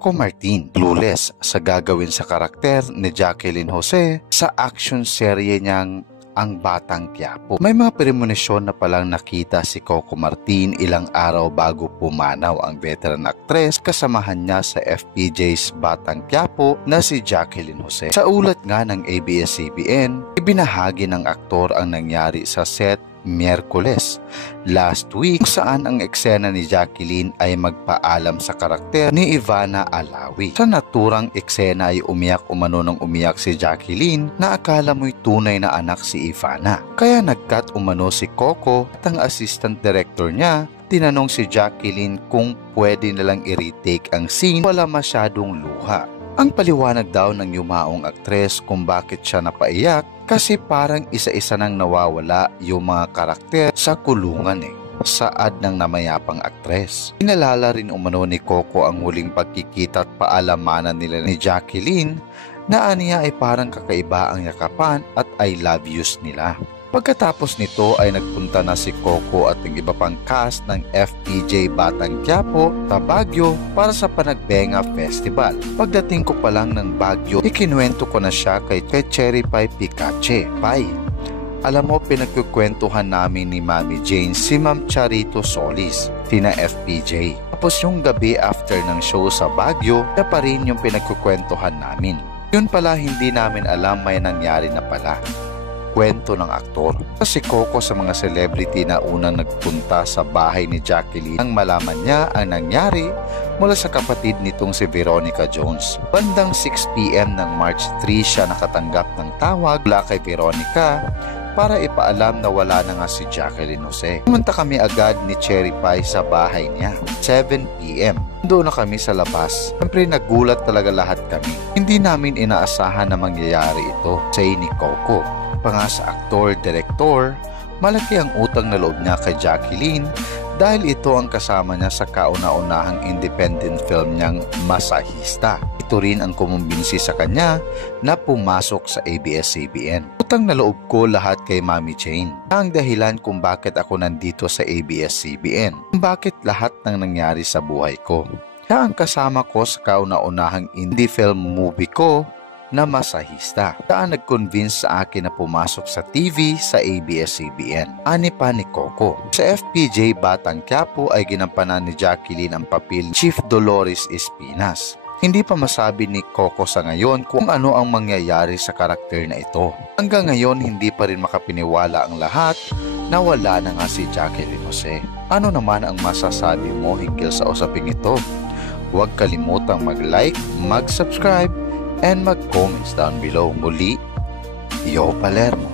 Coco Martin, clueless sa gagawin sa karakter ni Jacqueline Jose sa action serye niyang Ang Batang Quiapo. May mga premonition na palang nakita si Coco Martin ilang araw bago pumanaw ang veteran actress kasamahan niya sa FPJ's Batang Quiapo na si Jacqueline Jose. Sa ulat nga ng ABS-CBN, ibinahagi ng aktor ang nangyari sa set Miyerkules last week saan ang eksena ni Jacqueline ay magpaalam sa karakter ni Ivana Alawi. Sa naturang eksena ay umiyak umano ng umiyak si Jacqueline na akala mo'y tunay na anak si Ivana. Kaya nagkat umano si Coco at ang assistant director niya tinanong si Jacqueline kung pwede nalang i-retake ang scene wala masyadong luha. Ang paliwanag daw ng yumaong aktres kung bakit siya napaiyak kasi parang isa-isa nang nawawala yung mga karakter sa kulungan saad ng namayapang aktres. Inalala rin umano ni Coco ang huling pagkikita at paalamanan nila ni Jacqueline na aniya ay parang kakaiba ang yakapan at I love yous nila. Pagkatapos nito ay nagpunta na si Coco at ang iba pang cast ng FPJ Batang Quiapo sa Baguio para sa Panagbenga Festival. Pagdating ko pa lang ng Baguio, ikinuwento ko na siya kay Cherry Pie Picache. Pai, alam mo pinagkukwentuhan namin ni Mami Jane si Ma'am Charito Solis, tina FPJ. Tapos yung gabi after ng show sa Baguio, siya pa rin yung pinagkukwentuhan namin. Yun pala hindi namin alam may nangyari na pala. Kwento ng aktor. Si Coco sa mga celebrity na unang nagpunta sa bahay ni Jacqueline nang malaman niya ang nangyari mula sa kapatid nitong si Veronica Jones. Bandang 6 PM ng March 3 siya nakatanggap ng tawag mula kay Veronica para ipaalam na wala na nga si Jacqueline Jose. Pumunta kami agad ni Cherry Pie sa bahay niya. 7 PM. Doon na kami sa labas. Siyempre nagulat talaga lahat kami. Hindi namin inaasahan na mangyayari ito, say ni Coco. Pa nga sa aktor, direktor, malaki ang utang na loob niya kay Jacqueline dahil ito ang kasama niya sa kauna-unahang independent film niyang Masahista. Ito rin ang kumumbinsi sa kanya na pumasok sa ABS-CBN. Utang na loob ko lahat kay Mami Jane. Ang dahilan kung bakit ako nandito sa ABS-CBN. Kung bakit lahat ng nangyari sa buhay ko. Siya ang kasama ko sa kauna-unahang indie film movie ko na Masahista. Saan nag-convince sa akin na pumasok sa TV sa ABS-CBN. Ani pa ni Coco. Sa FPJ Batang Quiapo ay ginampanan ni Jacqueline ang papel Chief Dolores Espinas. Hindi pa masabi ni Coco sa ngayon kung ano ang mangyayari sa karakter na ito. Hanggang ngayon hindi pa rin makapiniwala ang lahat na wala na nga si Jacqueline Jose. Ano naman ang masasabi mo hinggil sa usaping ito? Huwag kalimutang mag-like, mag-subscribe, and mag-comments down below. Muli, Yo Palermo.